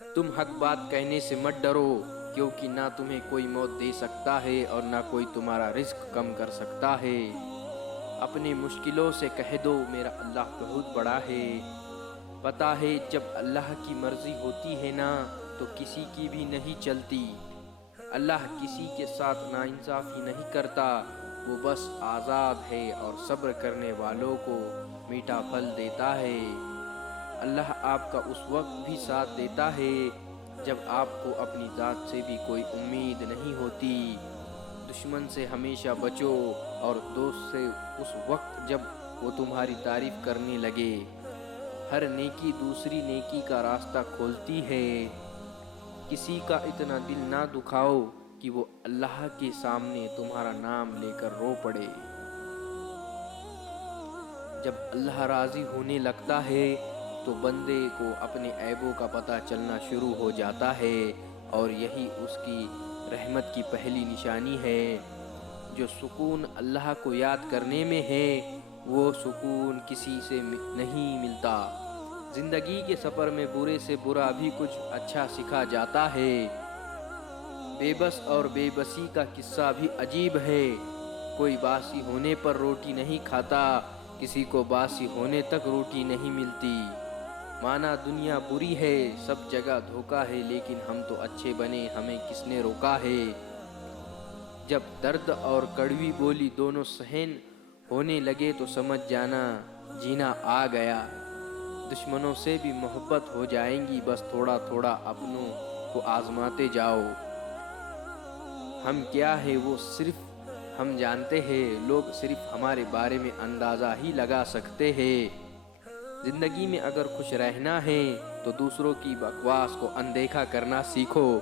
تم حق بات کہنے سے مت ڈرو، کیونکہ نہ تمہیں کوئی موت دے سکتا ہے اور نہ کوئی تمہارا رزق کم کر سکتا ہے۔ اپنی مشکلوں سے کہہ دو میرا اللہ بہت بڑا ہے۔ پتہ ہے جب اللہ کی مرضی ہوتی ہے نا تو کسی کی بھی نہیں چلتی۔ اللہ کسی کے ساتھ ناانصافی نہیں کرتا، وہ بس آزاد ہے اور صبر کرنے والوں کو میٹھا پھل دیتا ہے۔ اللہ آپ کا اس وقت بھی ساتھ دیتا ہے جب آپ کو اپنی ذات سے بھی کوئی امید نہیں ہوتی۔ دشمن سے ہمیشہ بچو اور دوست سے اس وقت جب وہ تمہاری تعریف کرنے لگے۔ ہر نیکی دوسری نیکی کا راستہ کھولتی ہے۔ کسی کا اتنا دل نہ دکھاؤ کہ وہ اللہ کے سامنے تمہارا نام لے کر رو پڑے۔ جب اللہ راضی ہونے لگتا ہے تو بندے کو اپنے عیبوں کا پتہ چلنا شروع ہو جاتا ہے، اور یہی اس کی رحمت کی پہلی نشانی ہے۔ جو سکون اللہ کو یاد کرنے میں ہے وہ سکون کسی سے نہیں ملتا۔ زندگی کے سفر میں برے سے برا بھی کچھ اچھا سکھا جاتا ہے۔ بے بس اور بے بسی کا قصہ بھی عجیب ہے۔ کوئی باسی ہونے پر روٹی نہیں کھاتا، کسی کو باسی ہونے تک روٹی نہیں ملتی۔ مانا دنیا بری ہے، سب جگہ دھوکا ہے، لیکن ہم تو اچھے بنے، ہمیں کس نے روکا ہے؟ جب درد اور کڑوی بولی دونوں صحن ہونے لگے تو سمجھ جانا جینا آ گیا۔ دشمنوں سے بھی محبت ہو جائیں گی، بس تھوڑا تھوڑا اپنوں کو آزماتے جاؤ۔ ہم کیا ہے وہ صرف ہم جانتے ہیں، لوگ صرف ہمارے بارے میں اندازہ ہی لگا سکتے ہیں۔ زندگی میں اگر خوش رہنا ہے تو دوسروں کی بکواس کو اندیکھا کرنا سیکھو۔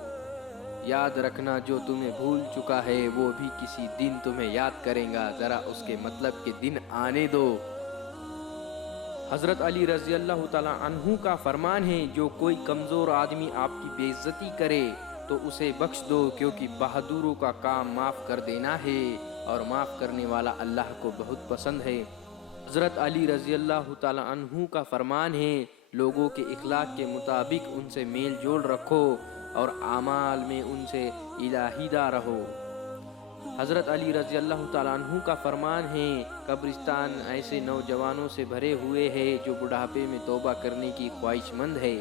یاد رکھنا جو تمہیں بھول چکا ہے وہ بھی کسی دن تمہیں یاد کرے گا، ذرا اس کے مطلب کے دن آنے دو۔ حضرت علی رضی اللہ تعالیٰ عنہ کا فرمان ہے، جو کوئی کمزور آدمی آپ کی بے عزتی کرے تو اسے بخش دو، کیونکہ بہادروں کا کام معاف کر دینا ہے اور معاف کرنے والا اللہ کو بہت پسند ہے۔ حضرت علی رضی اللہ تعالیٰ عنہ کا فرمان ہے، لوگوں کے اخلاق کے مطابق ان سے میل جول رکھو اور اعمال میں ان سے علیحدہ رہو۔ حضرت علی رضی اللہ تعالیٰ عنہ کا فرمان ہے، قبرستان ایسے نوجوانوں سے بھرے ہوئے ہیں جو بڑھاپے میں توبہ کرنے کی خواہش مند ہے۔